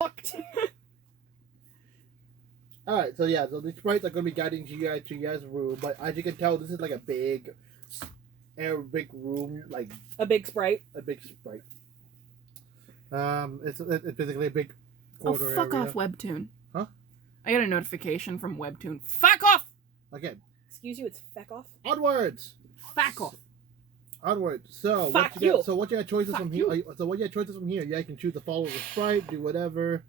fucked. Alright, so yeah, so the sprites are going to be guiding you guys to your guys' room, but as you can tell, this is like a big room, like... A big sprite. A big sprite. It's basically a big corridor fuck area. off, Webtoon. Huh? I got a notification from Webtoon. Fuck off! Okay. Excuse you, it's feck off? Onwards! Fuck off. Onwards. So, Fuck what you you. got, so what you got choices Fuck from you. here? So what you got choices from here? Yeah, you can choose to follow the sprite, do whatever.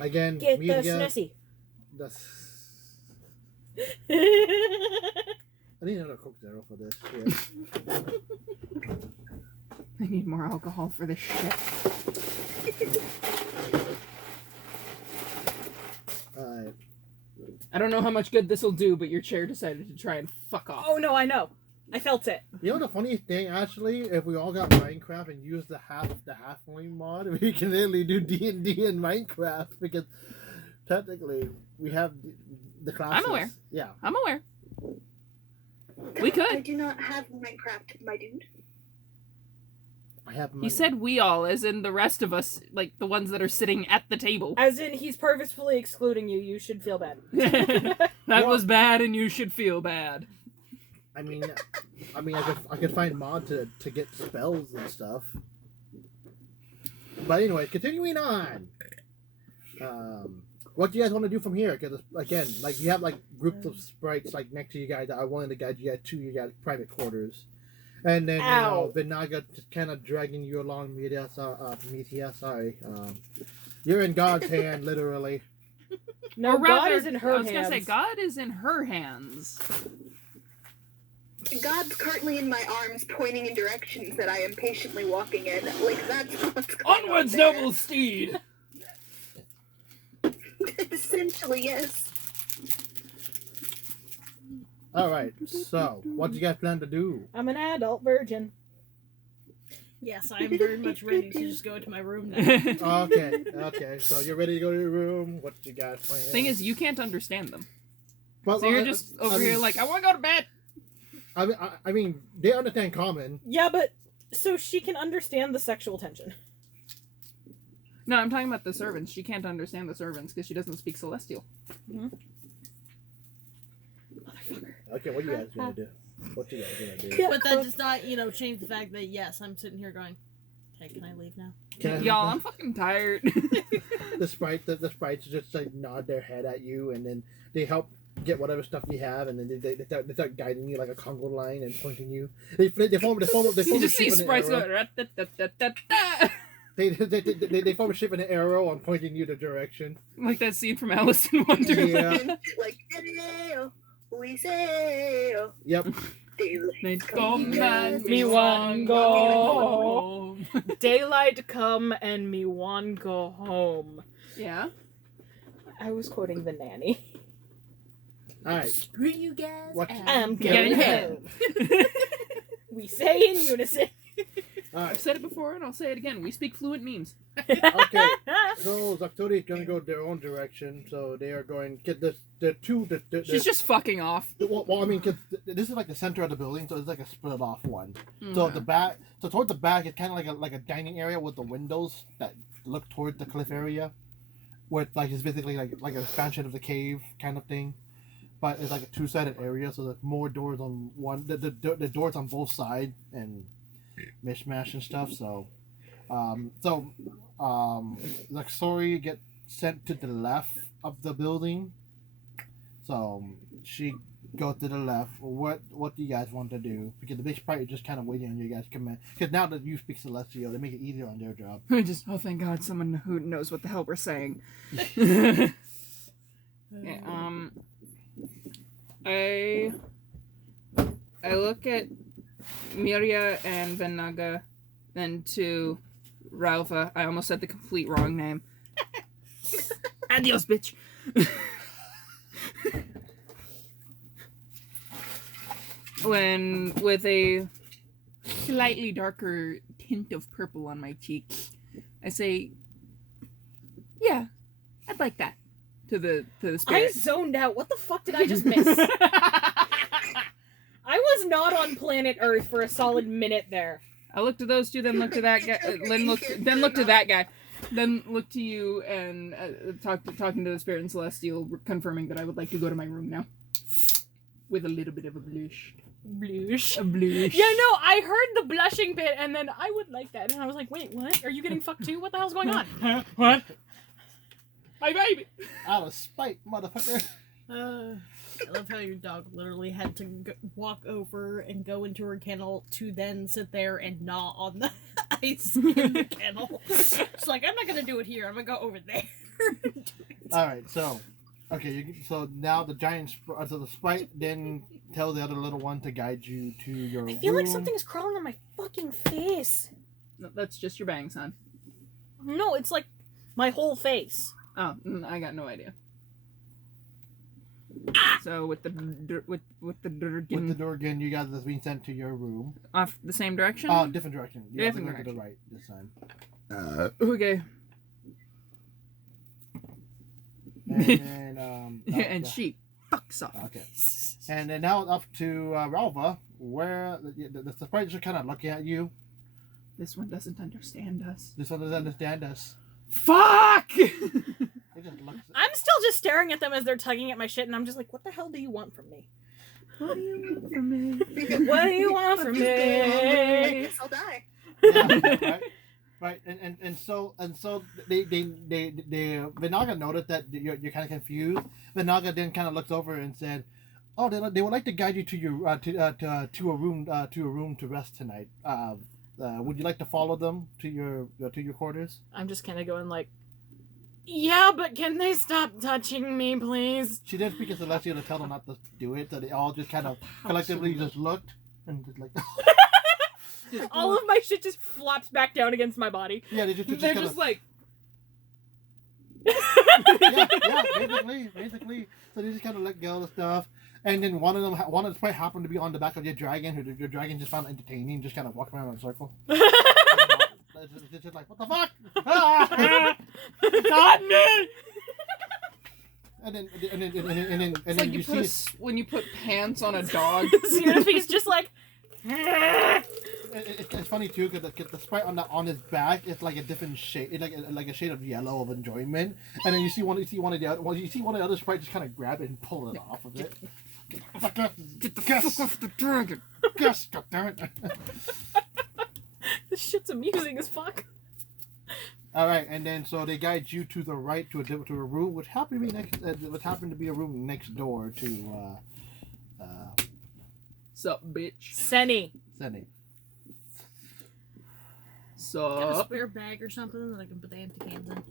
Again, Get the media. snussy. I need another Coke Zero for this. Yeah. I need more alcohol for this shit. Alright. I don't know how much good this will do, but your chair decided to try and fuck off. Oh no, I know. I felt it. You know the funniest thing, actually, if we all got Minecraft and used the halfling mod, we can literally do D&D in Minecraft because technically we have the classes. I'm aware. Yeah. I'm aware. We could. I do not have Minecraft, my dude. I have He said we all, as in the rest of us, like the ones that are sitting at the table. As in, he's purposefully excluding you. You should feel bad. That was bad and you should feel bad. I mean, I could find mod to get spells and stuff. But anyway, continuing on. What do you guys want to do from here? Because again, like you have like groups of sprites like next to you guys that are willing to guide you guys to your guys' private quarters, and then Vinaga just kind of dragging you along. Media, sorry. You're in God's hand, literally. No, Or rather, God is in her I was hands. gonna say, God is in her hands. God's currently in my arms, pointing in directions that I am patiently walking in. Like, that's what's going on Onwards, there. noble steed! Essentially, yes. Alright, so what do you guys plan to do? I'm an adult virgin. Yes, I am very much ready to just go to my room now. Okay, so you're ready to go to your room. What do you guys plan? Thing is, you can't understand them. Well, So you're just over here like, I want to go to bed! I mean, they understand common. Yeah, but so she can understand the sexual tension. No, I'm talking about the servants. She can't understand the servants because she doesn't speak Celestial. Mm-hmm. Okay, what are you guys gonna do? What you guys gonna do? But that does not, change the fact that, yes, I'm sitting here going, okay, can I leave now? Y'all, I'm fucking tired. The sprites just like nod their head at you, and then they help get whatever stuff you have, and then they start guiding you like a Congo line and pointing you. They form You a just see shape in an sprites arrow. going, "Rat-tat-tat-tat-tat." They form a shape in an arrow and pointing you the direction. Like that scene from Alice in Wonderland. Yeah. Like, "Hello, we sail." Yep. They come and Me one one go home. Daylight come and me one go home. Yeah? I was quoting The Nanny. All right. Screw you guys. What- I'm Getting going home. home. We say in unison. All I've right. said it before and I'll say it again. We speak fluent memes. Okay. So Zaktori is gonna go their own direction. So they are going. The two. She's just fucking off. Well, I mean, cause this is like the center of the building, so it's like a split off one. Mm. So the back, so toward the back, it's kind of like a dining area with the windows that look toward the cliff area, where it's basically like an expansion of the cave kind of thing, but it's like a two-sided area, so there's more doors on one. The doors on both sides and mishmash and stuff. So, like Sori get sent to the left of the building. So she go to the left. What do you guys want to do? Because the big sprite is just kind of waiting on you guys' command. Because now that you speak Celestial, they make it easier on their job. Just, oh, thank God, someone who knows what the hell we're saying. Yeah, I look at Miria and Venaga, then to Ralpha. I almost said the complete wrong name. Adios, bitch. When with a slightly darker tint of purple on my cheeks, I say, "Yeah, I'd like that." To the I spirit. zoned out. What the fuck did I just miss? I was not on planet Earth for a solid minute there. I looked at those two, then looked at that guy, then looked at that guy. Then look to you and talking to the spirit and celestial, confirming that I would like to go to my room now. With a little bit of a blush. Blush. A blush. Yeah, no, I heard the blushing bit, and then I would like that, and I was like, wait, what? Are you getting fucked too? What the hell's going on? What? My baby! Out of spite, motherfucker. I love how your dog literally had to walk over and go into her kennel to then sit there and gnaw on the ice in the kennel. It's like, I'm not gonna do it here. I'm gonna go over there. All right, so so now the giant, so the sprite then tells the other little one to guide you to your room. I feel like something is crawling on my fucking face. No, that's just your bangs, hon. No, it's like my whole face. Oh, I got no idea. So with the With the door again, you guys have been sent to your room. off the same direction. Oh, different direction. You Different have to go to the direction. right this time. Okay. And then, And she fucks off. Okay. And then now up to Ralva, where the sprite is just kind of looking at you. This one doesn't understand us. This one doesn't understand us. Fuck! It just looks. I'm still just staring at them as they're tugging at my shit, and I'm just like, what the hell do you want from me? What do you want from me? What do you want from I me? guess I'll die. Yeah, right. And so they Vinaga noted that you're kind of confused. Vinaga then kind of looks over and said, "Oh, they would like to guide you to your to a room to rest tonight. Would you like to follow them to your quarters?" I'm just kind of going like, yeah, but can they stop touching me, please? She did speak in Celestial to tell them not to do it, so they all just kind of collectively just looked and just like. All of my shit just flops back down against my body. Yeah, they just They're kind just of, like, yeah, basically. So they just kind of let go of stuff, and then one of them probably happened to be on the back of your dragon, who your dragon just found entertaining, just kind of walking around in a circle. It's just like, what the fuck? Got me! And then it's like you you put see. when you put pants on a dog. Xenophie's just like, It's funny too because the sprite on his back is like a different shade, it's like a shade of yellow of enjoyment, and then you see one of the other sprites just kind of grab it and pull it off of it. Get the fuck off the dragon. Yes, goddammit. this shit's amusing as fuck. All right, and then so they guide you to the right to a room which happened to be a room next door to Sup, bitch. Senny. Senny. Got a Sup. spare bag or something that I can put the empty cans in.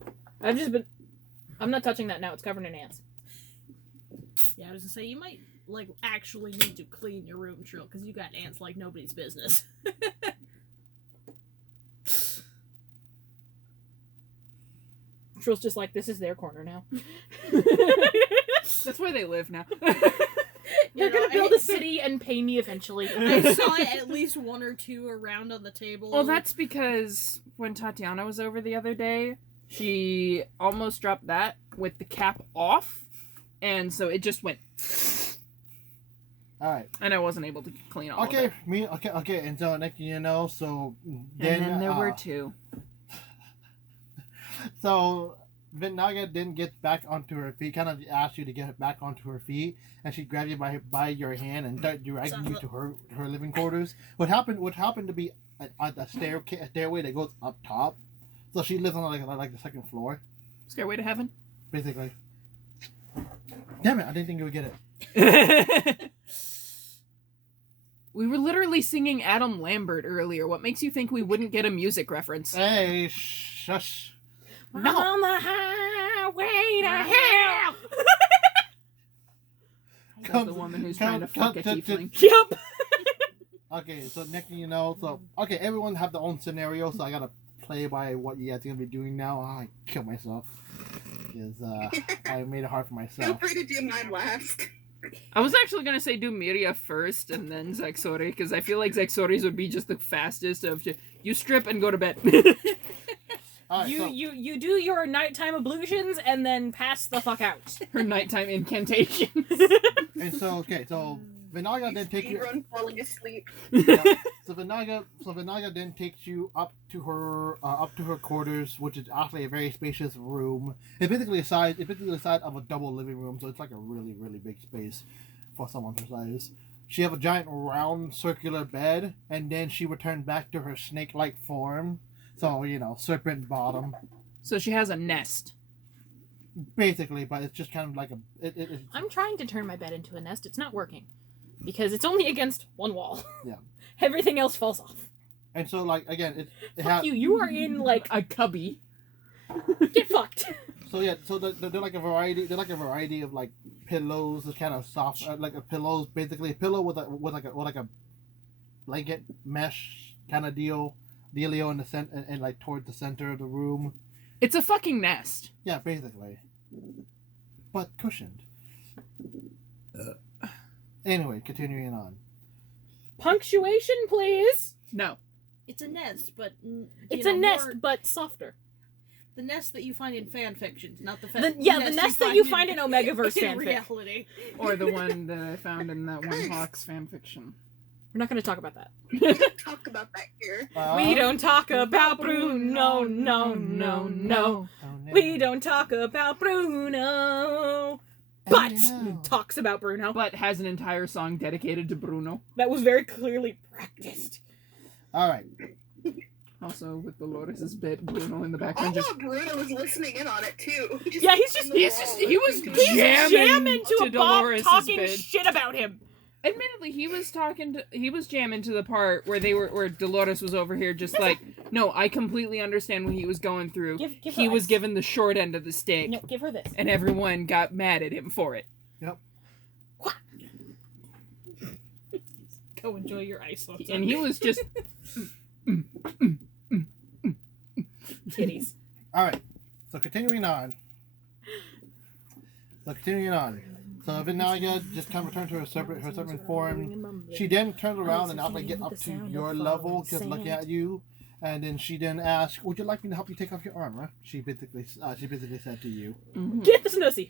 I'm not touching that now. It's covered in ants. Yeah, I was gonna say, you might, like, actually need to clean your room, Trill, because you got ants like nobody's business. Trill's just like, this is their corner now. That's where they live now. They're gonna build a city and pay me eventually. I saw at least one or two around on the table. Well, that's because when Tatiana was over the other day, she almost dropped that with the cap off, and so it just went. All right. And I wasn't able to clean all of it. Okay. And so next thing you know, so And then there were two. So Vinaga then gets back onto her feet, kind of asks you to get back onto her feet, and she grabs you by your hand and drags you to her living quarters. What happened to be a stairway that goes up top. So she lives on like the second floor, Stairway to Heaven. basically. Damn it! I didn't think you would get it. We were literally singing Adam Lambert earlier. What makes you think we wouldn't get a music reference? Hey, shush. No. On the highway to hell. That's the woman who's trying to fuck a tiefling. Yep. Okay, so next thing you know, everyone have their own scenario, so I gotta play by what you guys are gonna be doing now. I kill myself because I made it hard for Feel myself. free to do mine last. I was actually gonna say do Miria first and then Zexori, because I feel like Zexori's would be just the fastest of you strip and go to bed. All right, You do your nighttime ablutions and then pass the fuck out. Her nighttime incantations. so Vinaga then take you. Speedrun falling asleep. Yeah. Vinaga then takes you up to her quarters, which is actually a very spacious room. It's basically the size of a double living room, so it's like a really, really big space for someone her size. She have a giant round circular bed, and then she returned back to her snake-like form. So, serpent bottom. So she has a nest. Basically, but it's just kind of like I'm trying to turn my bed into a nest. It's not working. Because it's only against one wall. Yeah. Everything else falls off. And so, again, Fuck you. You are in, A cubby. Get fucked. So yeah, so they're like a variety. They're like a variety of like pillows, this kind of soft, like a pillows, basically a pillow with a blanket mesh kind of dealio in the center and like towards the center of the room. It's a fucking nest. Yeah, basically, but cushioned. Anyway, continuing on. Punctuation, please. No. It's a nest, but It's a nest, but softer. The nest that you find in fan fictions, not the The nest that you find in Omegaverse in fanfic. reality. Or the one that I found in that one Hawks fanfiction. We're not going to talk about that. We don't talk about that here. We don't talk about Bruno, no. We don't talk about Bruno. But talks about Bruno. But has an entire song dedicated to Bruno. That was very clearly practiced. All right. Also, with Dolores' bed, Bruno in the I background just... thought Bruno was listening in on it too. Yeah, he was jamming to a bop Dolores' talking bed. shit about him. Admittedly, he was jamming to the part where Dolores was over here just like, no, I completely understand what he was going through. Give he her was ice. given the short end of the stick. No, give her this. And everyone got mad at him for it. Yep. Go enjoy your ice. And he was just... Titties. All right. So continuing on. So Vinaga just kind of returned to her serpent form. She then turned around and actually get up to your level, just looking at you, and then she then asked, "Would you like me to help you take off your armor?" She basically said to you. Mhm. Get this nussy.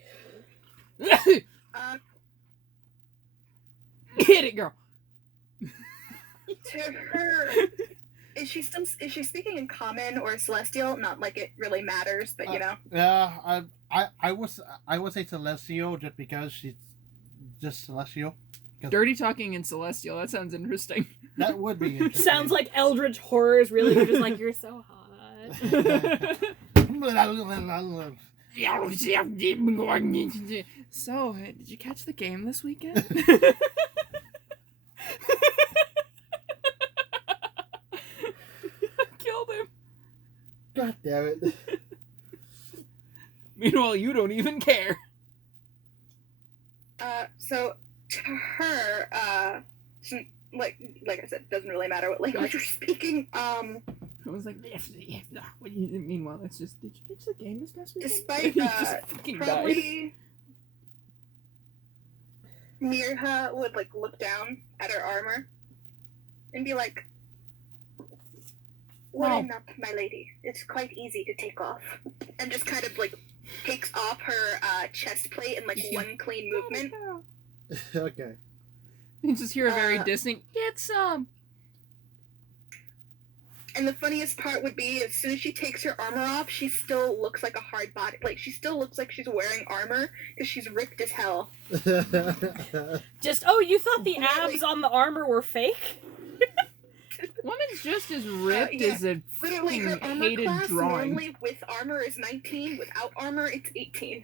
Hit it, girl. To her, is she speaking in common or celestial? Not like it really matters, but you know. Yeah, I would say celestial just because she's just celestial. Dirty talking in Celestial. That sounds interesting. That would be interesting. Sounds like Eldritch horrors. Really, they're just like, you're so hot. So, did you catch the game this weekend? Killed him. God damn it. Meanwhile, you don't even care. So to her, she, like I said, doesn't really matter what language you're speaking. I was like, what do you meanwhile? It's just, did you catch the game this past weekend? Despite He just fucking died. probably Mirha would like look down at her armor and be like, "Worry Wow. not, my lady. It's quite easy to take off," and just kind of like takes off her chest plate in like one clean movement. Okay. You just hear a very Uh, distinct, get some. And the funniest part would be, as soon as she takes her armor off, she still looks like a hard body. Like, she still looks like she's wearing armor, because she's ripped as hell. Just, oh, you thought the abs on the armor were fake? Woman's just as ripped yeah. as a Literally, her fucking armor hated class drawing. normally with armor is 19, without armor it's 18.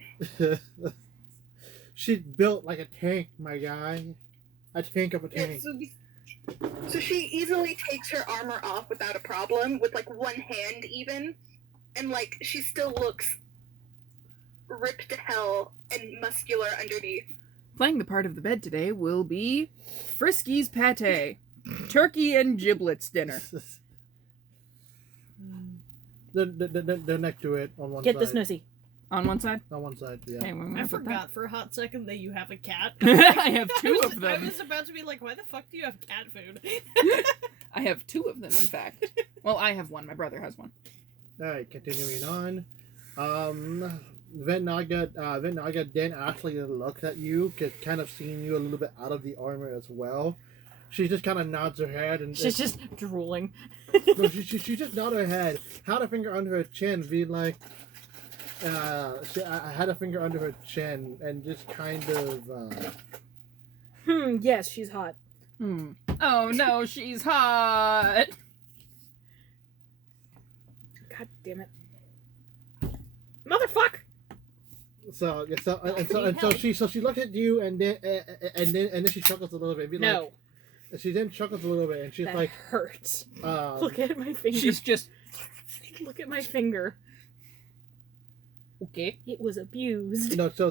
She's built like a tank, my guy. A tank of a Yeah, tank. so she easily takes her armor off without a problem, with like one hand even, and like she still looks ripped to hell and muscular underneath. Playing the part of the bed today will be Frisky's Pate. Turkey and giblets dinner. They're next to it on one Get side. this nussy. On one side? On one side, yeah. Okay, we're gonna I put forgot for a hot second that you have a cat. that. I have two of I them. was about to be like, why the fuck do you have cat food? I have two of them, in fact. Well, I have one. My brother has one. Alright, continuing on. Vinaga then actually looks at you, kind of seeing you a little bit out of the armor as well. she just kind of nods her head and She's just drooling. no, she just nodded her head, had a finger under her chin, being like, I had a finger under her chin and just kind of. Yes, she's hot. Oh no, she's hot. God damn it. Motherfuck! So she looked at you and then she chuckles a little bit. No. Like, she then chuckles a little bit and she's That like, hurts. Look at my finger. She's just Look at my finger. okay. It was abused. no. So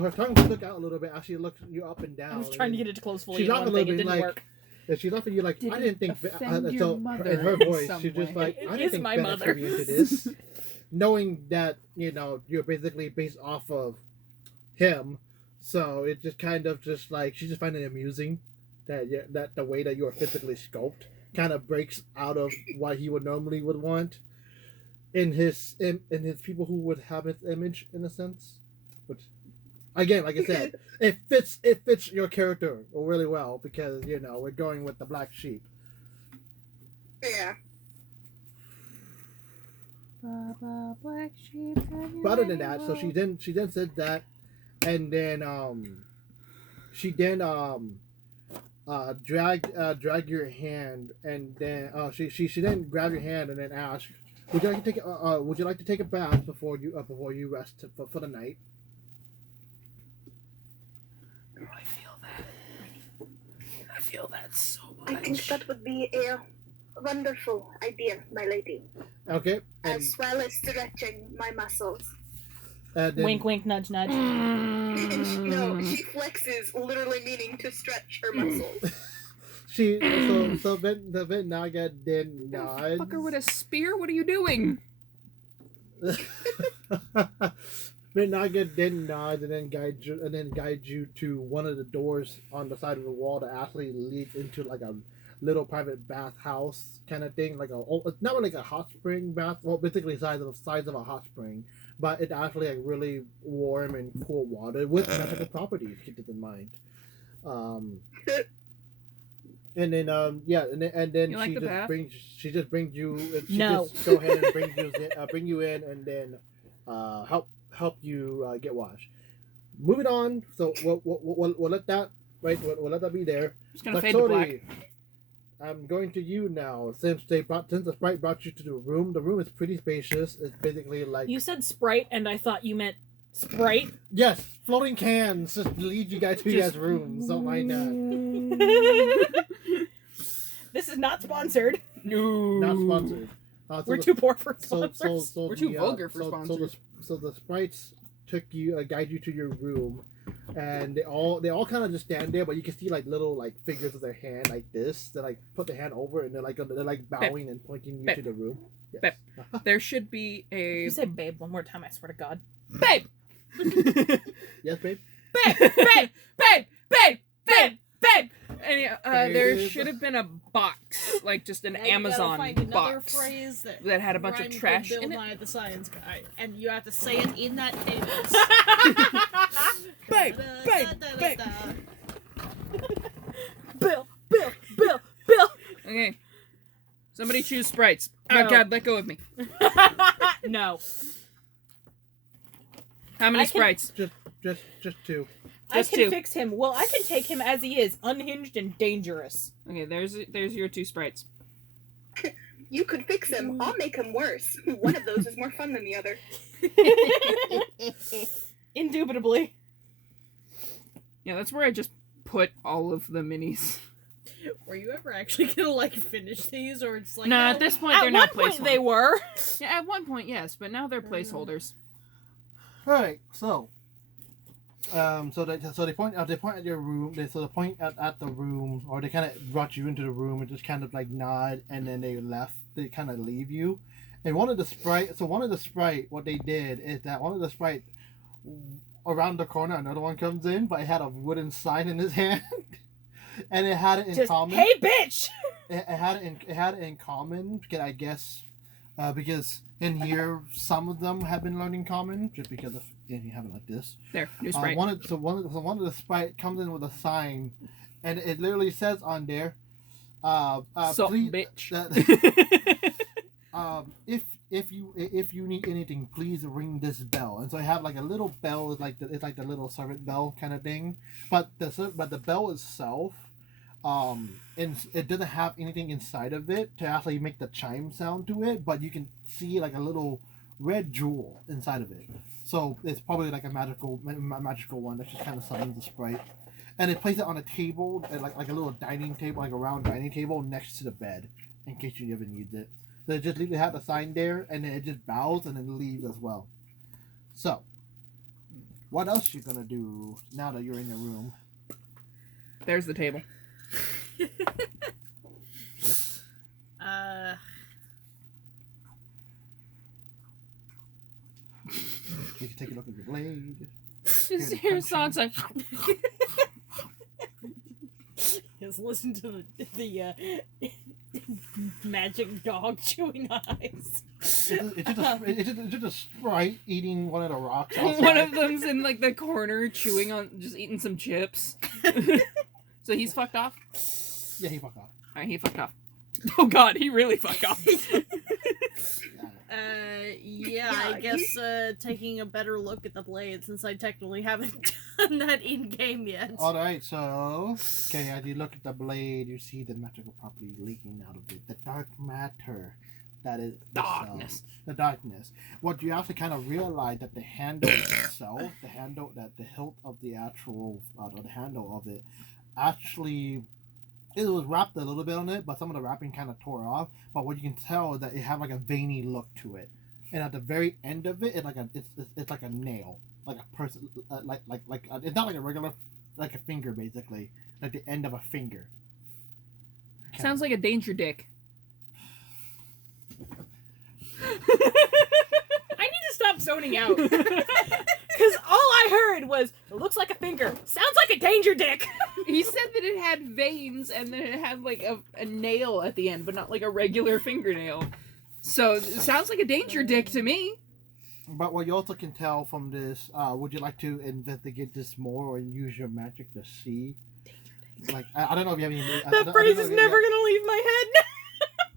her tongue stuck out a little bit as she looked you up and down. I was trying to get it to close fully She in laughed one a little thing. It bit, didn't like, work. and she laughed at you like, Did I it didn't think. offend your So mother in her in voice, some she's just way? like, It I is didn't think my Ben mother. attributed this, knowing that you're basically based off of him. So it just kind of just like she just find it amusing that the way that you are physically scoped kind of breaks out of what he would normally would want in his people who would have his image in a sense. Which again, like I said, it fits your character really well because we're going with the black sheep. Yeah. Black sheep. But other than that, so she then said that, and then she then drag your hand, and then she then grab your hand and then ask, would you like to take a bath before you rest for the night? I feel that so I think much. that would be a wonderful idea, my lady. Okay. And, As well as stretching my muscles. then, Wink, wink, nudge, nudge. No, she flexes, literally meaning to stretch her muscles. So then Naga then nods. Fucker with a spear? What are you doing? Then Naga then nods and then guide you to one of the doors on the side of the wall that actually leads into like a little private bathhouse kind of thing, like it's not like a hot spring bath. Well, basically size of a hot spring, but it's actually like really warm and cool water with magical properties. Keep it in mind. And then and then You like the bath? she just brings you. No. Just go ahead and bring you in, and then help you get washed. Moving on. So we'll let that We'll let that be there. Just gonna fade to black. I'm going to you now. Since the sprite brought you to the room is pretty spacious. It's basically like You said Sprite, and I thought you meant Sprite. yes, floating cans just lead you guys to your guys' rooms. Don't mind that. This is not sponsored. No. Not sponsored. We're too poor for sponsors. We're too vulgar for sponsors. So the sprites guide you to your room, and they all kind of just stand there, but you can see like little like figures of their hand like this. They like put their hand over, and they're like bowing and pointing you to the room. Yes. There should be a You say babe one more time, I swear to God. babe. Yes, babe. Babe. And there Babe. should have been a box, like just an Now you gotta Amazon find another box phrase that had a bunch of rhymes with trash Bill in it. Nye the Science Guy, and you have to say it in that cadence. Babe. Bill. Okay. Somebody choose sprites. Oh No. God, let go of me. No. How many I can- sprites? Just two. I Just can two. fix him. Well, I can take him as he is, unhinged and dangerous. Okay, there's your two sprites. You could fix him. I'll make him worse. One of those is more fun than the other. Indubitably. Yeah, that's where I just put all of the minis. Were you ever actually gonna like finish these, or it's like No, oh, at this point At they're one not point placeholders. they were. Yeah, at one point yes, but now they're placeholders. All right, so they point at your room. They point at the room, or they kind of brought you into the room and just kind of like nod, and then they left. They kind of leave you. And one of the sprite, what they did is that one of the sprite around the corner, another one comes in, but it had a wooden sign in his hand, and it had it in Just, common. hey, bitch! It had it in common, I guess, because in here some of them have been learning common, just because if you have it like this. There, new sprite. One of the sprite comes in with a sign, and it literally says on there, So, please, bitch. if you need anything, please ring this bell. And so I have like a little bell, it's like the little servant bell kind of thing, but the bell itself, and it doesn't have anything inside of it to actually make the chime sound to it, but you can see like a little red jewel inside of it. So it's probably like a magical one that just kind of summons the sprite. And it places it on a table, like a little dining table, like a round dining table next to the bed, in case you ever need it. So it just leaves have the sign there, and then it just bows and then leaves as well. So, what else you gonna do now that you're in your room? There's the table. You can take a look at your blade. Here's Sansa. Just listen to the magic dog chewing eyes. It's just a sprite eating one of the rocks outside. One of them's in like the corner chewing on, just eating some chips. So he's fucked off? Yeah, he fucked off. Alright, he fucked off. Oh god, he really fucked off. Yeah, I guess taking a better look at the blade, since I technically haven't done that in game yet. Alright, so okay, as you look at the blade, you see the magical properties leaking out of it. The dark matter that is Darkness. The darkness. What you have to kind of realize that the handle itself, the hilt of the actual, the handle of it, actually, it was wrapped a little bit on it, but some of the wrapping kind of tore off. But what you can tell is that it had like a veiny look to it, and at the very end of it, it's like a nail, like a person, it's not like a regular, like a finger basically, like the end of a finger. Okay. Sounds like a danger dick. I need to stop zoning out. Because all I heard was, it looks like a finger. Sounds like a danger dick. He said that it had veins and then it had like a nail at the end, but not like a regular fingernail. So it sounds like a danger dick to me. But what you also can tell from this, would you like to investigate this more or use your magic to see? Like, I don't know if you have any... That phrase is never going to leave my head.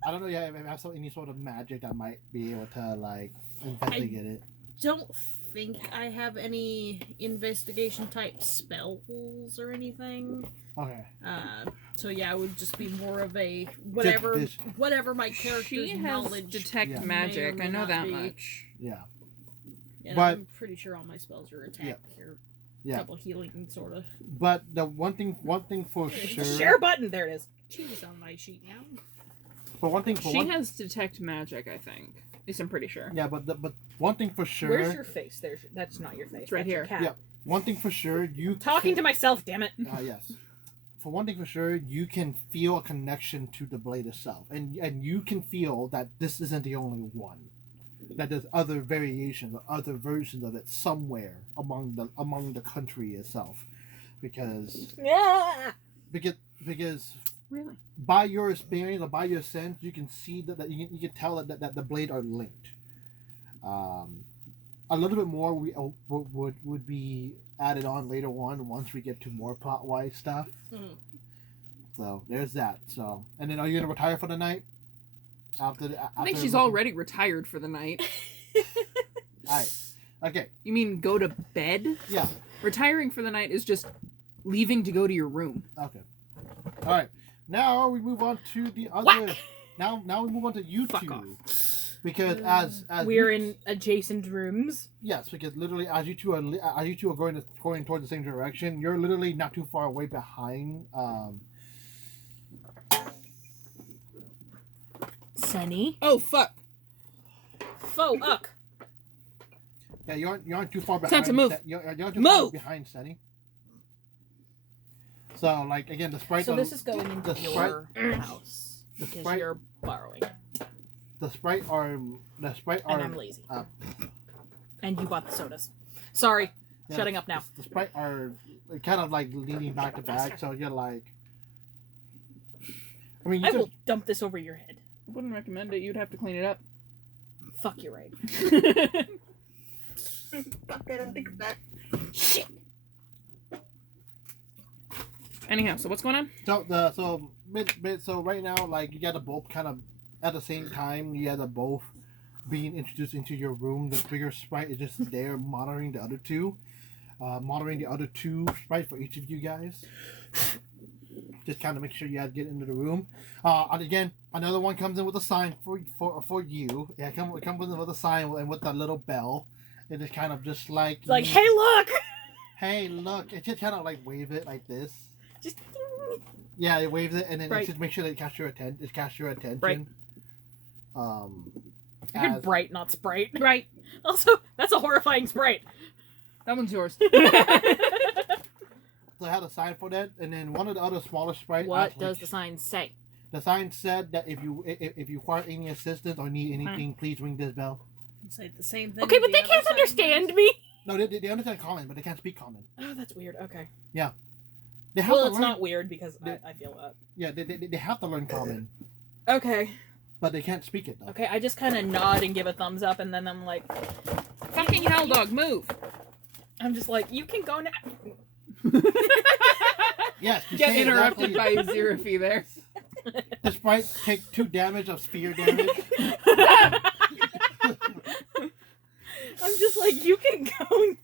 I don't know if you have any sort of magic that might be able to, like, investigate it. Don't think I have any investigation type spells or anything. Okay. So yeah, it would just be more of a whatever my character's She has knowledge. detect Yeah. magic. may or I may know not that be. much. Yeah. And But- I'm pretty sure all my spells are attack or Yeah. double healing sort of. But the one thing for Hit sure... the share button. There it is. She's on my sheet now. But one thing for She one... has detect magic, I think. At least I'm pretty sure. Yeah, but one thing for sure... Where's your face? That's not your face. It's right That's your here. cat. Yeah. One thing for sure, you... Talking to myself, damn it. Yes. For one thing for sure, you can feel a connection to the blade itself. And you can feel that this isn't the only one. That there's other variations or other versions of it somewhere among the country itself. Because Yeah. Really? by your experience or by your sense, you can see that you can tell that the blade are linked. A little bit more would be added on later on once we get to more plot wise stuff. Mm. So there's that. So and then are you gonna retire for the night? I think she's already retired for the night. Alright. Okay. You mean go to bed? Yeah. Retiring for the night is just leaving to go to your room. Okay. All right. Now we move on to the other. Whack! Now we move on to you Fuck two. off. Because as We're you- in adjacent rooms. Yes, because literally as you two are going towards the same direction, you're literally not too far away behind. Sunny. Oh, fuck. Faux uck. Yeah, you aren't too far behind. Time to move. You're not too far Move! behind Sunny. So like again, the sprite. So this is going into the your house. the Because sprite- you're borrowing. the sprite are And I'm lazy. uh, And you bought the sodas. Sorry. yeah, Shutting up now. The sprite are kind of like leaning back to back, so you're like. I mean, you I could- will dump this over your head. I wouldn't recommend it. You'd have to clean it up. Fuck, you're right. Fuck, I don't think of that. Shit. Anyhow, so what's going on? So right now, like, you got to both kind of at the same time. You got to both being introduced into your room. The bigger sprite is just there monitoring the other two, sprites for each of you guys. Just kind of make sure you guys get into the room. And again, another one comes in with a sign for you. Yeah, it comes in with a sign and with that little bell. It is kind of just like hey, look. Hey, look. It just kind of like wave it like this. Just. Yeah, it waves it, and then Right. it just make sure that it catches your attention. Right. I I heard bright, not sprite. Right. Also, that's a horrifying sprite. That one's yours. So I had a sign for that, and then one of the other smaller sprites. What does the sign say? The sign said that if you require any assistance or need anything, please ring this bell. Say the same thing. Okay, with but they the can't other sign understand was. me. No, they understand common, but they can't speak common. Oh, that's weird. Okay. They have Well, to it's learn, not weird because I feel that. Yeah, they have to learn common, Okay. but they can't speak it though. Okay, I just kind of nod and give a thumbs up, and then I'm like, Fucking hell, dog, move. I'm just like, you can go now. Yes, you Get say interrupted exactly. by Zerafy there. The sprite take 2 damage of spear damage. I'm just like, you can go.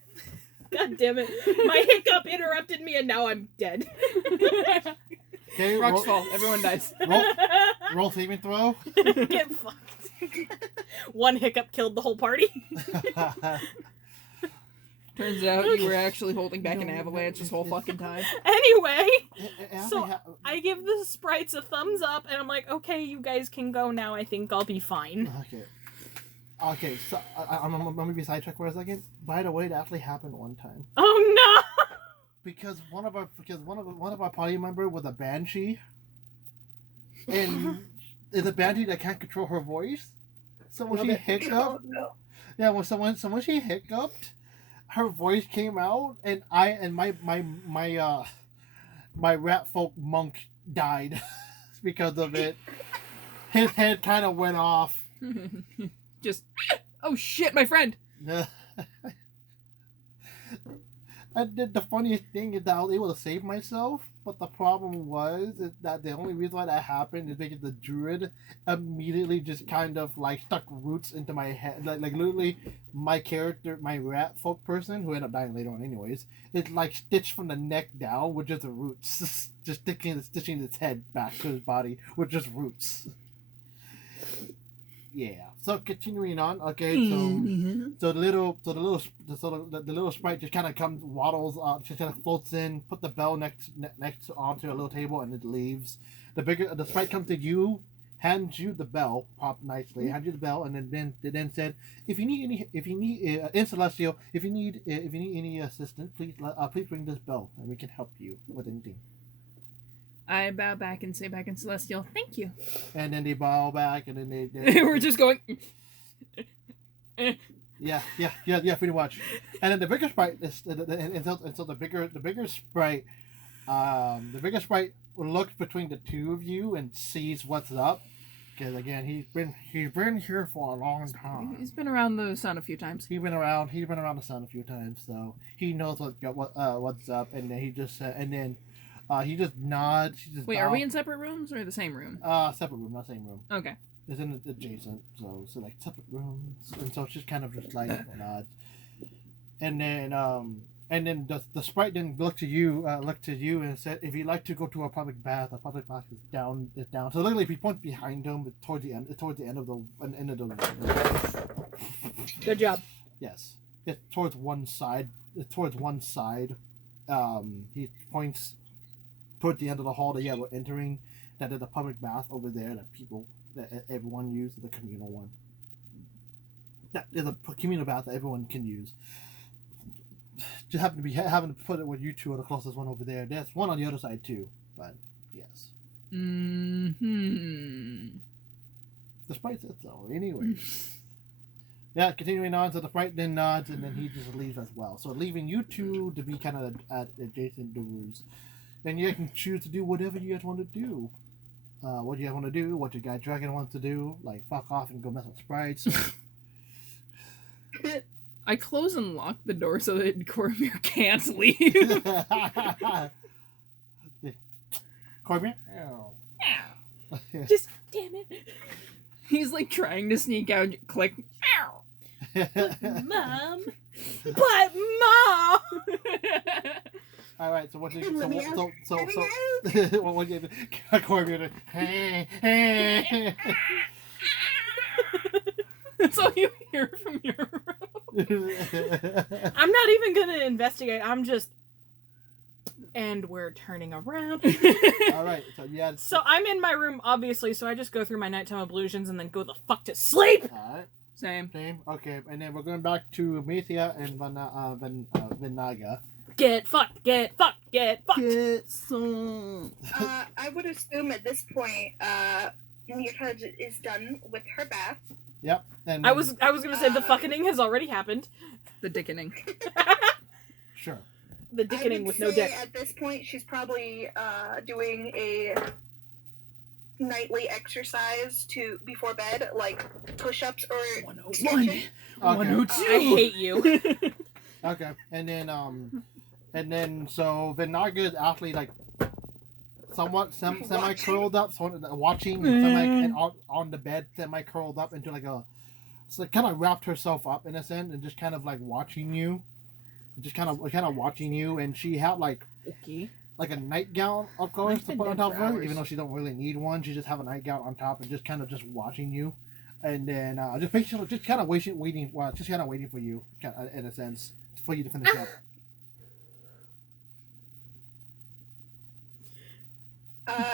God damn it. My hiccup interrupted me, and now I'm dead. Okay, Rocks fall. Everyone dies. roll saving throw. Get fucked. One hiccup killed the whole party. Turns out you were actually holding back an avalanche this whole fucking time. Anyway, It so actually I give the sprites a thumbs up, and I'm like, okay, you guys can go now. I think I'll be fine. Okay, so I'm gonna be sidetracked for a second. By the way, that actually happened one time Oh no! because one of our party member was a banshee, and it's a banshee that can't control her voice. So when she hiccuped, when she hiccuped, her voice came out, and my rat folk monk died because of it. His head kind of went off. Just, oh shit, my friend. The funniest thing is that I was able to save myself, but the problem was is that the only reason why that happened is because the druid immediately just kind of like stuck roots into my head. Like literally, my character, my rat folk person, who ended up dying later on anyways, is like stitched from the neck down with just the roots, just stitching its head back to his body with just roots. Yeah. So continuing on, okay. So the little sprite just kind of comes, waddles, just kind of floats in, put the bell next onto a little table, and it leaves. The sprite comes to you, hands you the bell, popped nicely, hands you the bell, and then said, if you need in Celestial, if you need any assistance, please ring this bell, and we can help you with anything. I bow back and say back in Celestial, thank you. And then they bow back, and then they We're just going. Yeah, pretty much. And then the bigger sprite is, and so the bigger sprite looks between the two of you and sees what's up, because again he's been here for a long time. He's been around the sun a few times. He's been around the sun a few times, so he knows what's up. And then he just he just nods. Wait, are we in separate rooms or the same room? Separate room, not same room. Okay. It's in adjacent, so like separate rooms, and so it's just kind of just like nods. And then the sprite then looked to you and said, if you'd like to go to a public bath is down. So literally, if you point behind him, towards the end of the Good job. Yes, it's towards one side. He points toward the end of the hall that we're entering. That there's a public bath over there that everyone uses, the communal one. There's a communal bath that everyone can use. Just happen to be having to put it with you two are the closest one over there. There's one on the other side too, but yes. Mm-hmm. The sprite said so. Anyways. Yeah, continuing on, so the sprite then nods and then he just leaves as well. So leaving you two to be kind of at adjacent doors. And you can choose to do whatever you guys want to do. What you guys want to do, what your guy Dragon wants to do, like fuck off and go mess with sprites. I close and lock the door so that Cormir can't leave. Corby? Just damn it. He's like trying to sneak out. Click. Mom. But Mom. All right. So what do you? Let me So what do you? Corby. That's all you hear from your room. I'm not even gonna investigate. I'm just. And we're turning around. All right. So yeah. So I'm in my room, obviously. So I just go through my nighttime ablutions and then go the fuck to sleep. All right. Same. Okay. And then we're going back to Mithia and Vinaga. Get fucked. Get fucked. Get fucked. Get some. I would assume at this point, Mirka is done with her bath. Yep. And I was gonna say the fucking has already happened. The dickening. sure. The dickening with no dick. At this point, she's probably doing a nightly exercise before bed, like push-ups or 101. Okay. 102. I hate you. Okay. And then so Vinaga is actually like somewhat semi curled up, watching and on the bed, semi curled up into like a, so kind of wrapped herself up in a sense and just kind of like watching you, watching you, and she had like a nightgown, of course, to put on top of her, even though she don't really need one. She just have a nightgown on top and just kind of just watching you, and then just kind of waiting for you, in a sense, for you to finish up.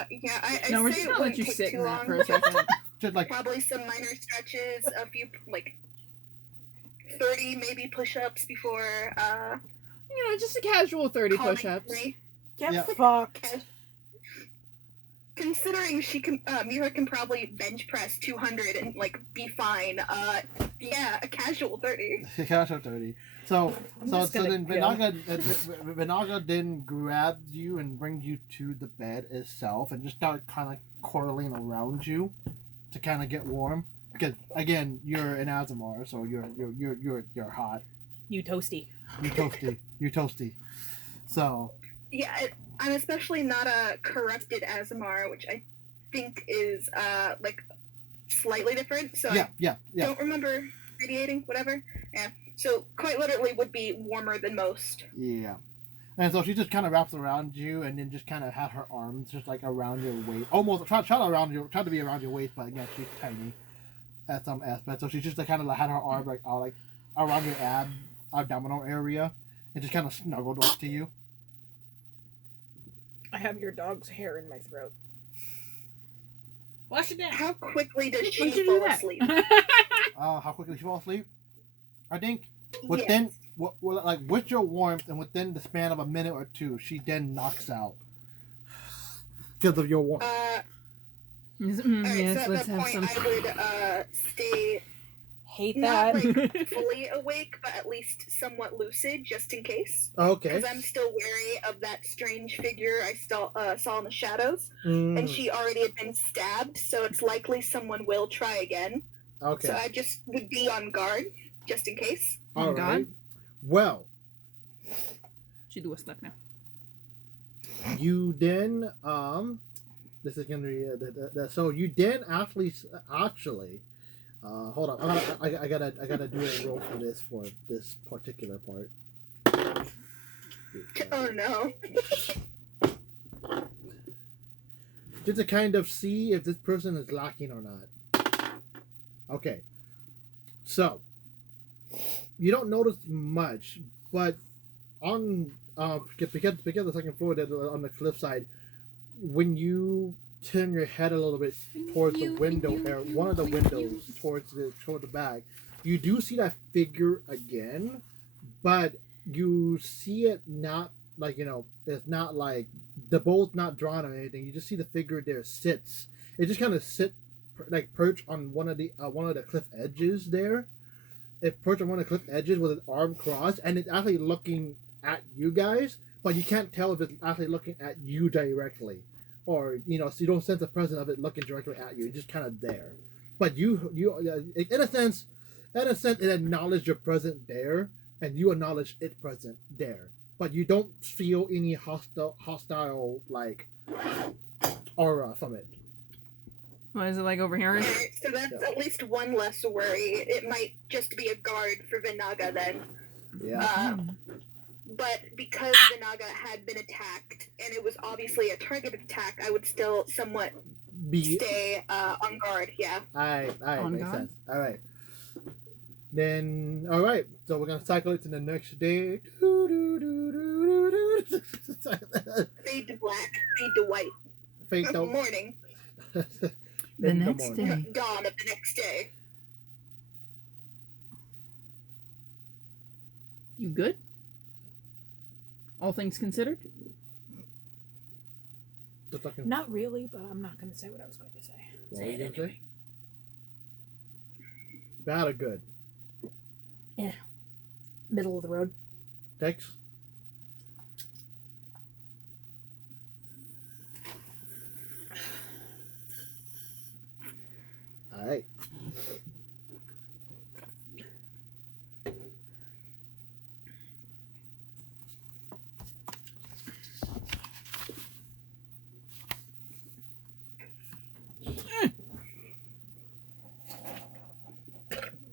Yeah, I No, we're say just it gonna let wouldn't you take sit too in long. that for a second. Just like Probably some minor stretches, a few, like, 30 maybe push-ups before, Just a casual 30 calling push-ups. me. Get fucked. Considering she can, Mira can probably bench press 200 and, like, be fine, yeah, a casual 30. Casual 30. So then go. Vinaga then grabs you and brings you to the bed itself and just start kind of coiling around you to kind of get warm, because again you're an Azamar, so you're hot. You toasty. You're toasty. So Yeah, I'm especially not a corrupted Azamar, which I think is, like, slightly different, so yeah. don't remember radiating, whatever. Yeah. So quite literally would be warmer than most. Yeah. And so she just kind of wraps around you, and then just kind of had her arms just like around your waist, almost try to be around your waist, but again she's tiny at some aspect. So she just like, kind of had her arm like around your abdominal area, and just kind of snuggled up to you. I have your dog's hair in my throat. Wash it down. How quickly does When'd she you do fall that? asleep? How quickly she fall asleep? I think Yes. with your warmth and within the span of a minute or two, she then knocks out because of your warmth. Alright, Yes, so at let's that have point, some. I would stay Hate not that. like fully awake, but at least somewhat lucid, just in case. Okay. Because I'm still wary of that strange figure I saw in the shadows, Mm, and she already had been stabbed, so it's likely someone will try again. okay. So I just would be on guard, just in case. Oh, All God. right. Well, She do a stuck now. you then this is gonna be so you then actually hold on, I gotta do a roll for this particular part. Oh no. Just to kind of see if this person is lacking or not. Okay, so you don't notice much, but on because the second floor, on the cliffside, when you turn your head a little bit towards the window, or one of the windows toward the back, you do see that figure again, but you see it not like, it's not like the bolt's not drawn or anything. You just see the figure there sits. It just kind of perch on one of the cliff edges there. It perched on one of the cliff edges with its arm crossed, and it's actually looking at you guys, but you can't tell if it's actually looking at you directly, or so you don't sense the presence of it looking directly at you. It's just kind of there, but you in a sense it acknowledged your presence there, and you acknowledge it present there, but you don't feel any hostile like aura from it. What is it like over here? Alright, so that's at least one less worry. It might just be a guard for Vinaga then. Yeah. But because Vinaga had been attacked, and it was obviously a targeted attack, I would still somewhat stay on guard, yeah. Alright, On makes guard? sense. Alright. Then, alright, so we're gonna cycle it to the next day. Fade to black, fade to white. Fade to Morning, The in next morning. day. dawn of the next day. You good? All things considered? Just looking. Not really, but I'm not going to say what I was going to say. What were you gonna say? Bad or good? Middle of the road. Tex? Alright.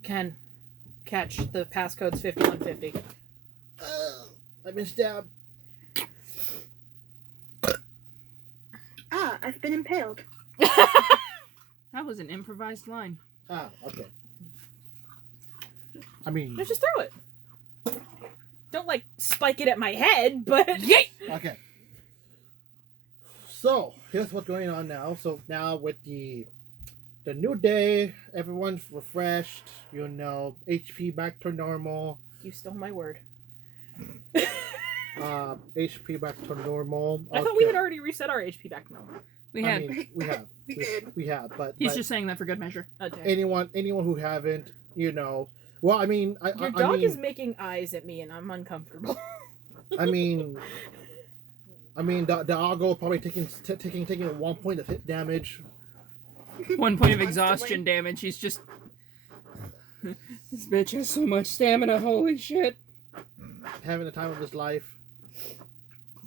Ken, catch the passcode's 5150. I misstabbed. Ah, I've been impaled. That was an improvised line. Ah, okay. I mean, No, just throw it. Don't like spike it at my head, but okay. So here's what's going on now. So now with the new day, everyone's refreshed. You know, HP back to normal. you stole my word. HP back to normal. I thought we had already reset our HP back to normal. We I had. mean, we have. We did. We have, but He's but just saying that for good measure. Okay. anyone who haven't, you know. Well, I mean, Your dog is making eyes at me, and I'm uncomfortable. I mean, the doggo probably taking 1 point of hit damage. 1 point of exhaustion damage. He's just. This bitch has so much stamina. Holy shit. Having the time of his life.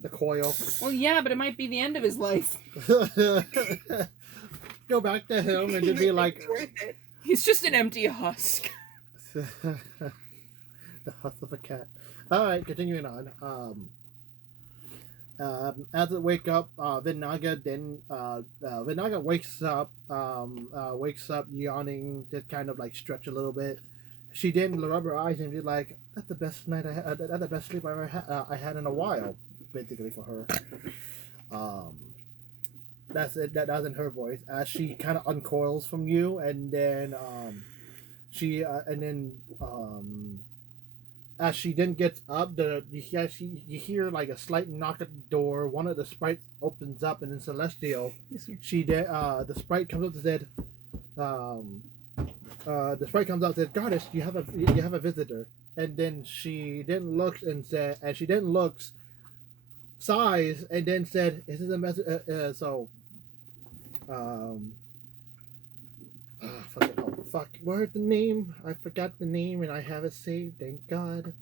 The coil. Well, yeah, but it might be the end of his life. Go back to him and just be like, It's worth it. He's just an empty husk. the husk of a cat. All right, continuing on. As it wake up, Vinaga wakes up yawning, just kind of like stretch a little bit. She didn't rub her eyes and be like, "That's the best night that's the best sleep I had in a while." Basically for her. That's it. That's in her voice as she kind of uncoils from you, and then as she then gets up, you hear like a slight knock at the door. One of the sprites opens up, and then Celestial, the sprite comes up and said, the sprite comes out and said, "Goddess, you have a visitor." And then she then looks, sighs, and then said, "Is this a message?" Fuck! Where's the name? I forgot the name, and I have it saved. Thank God.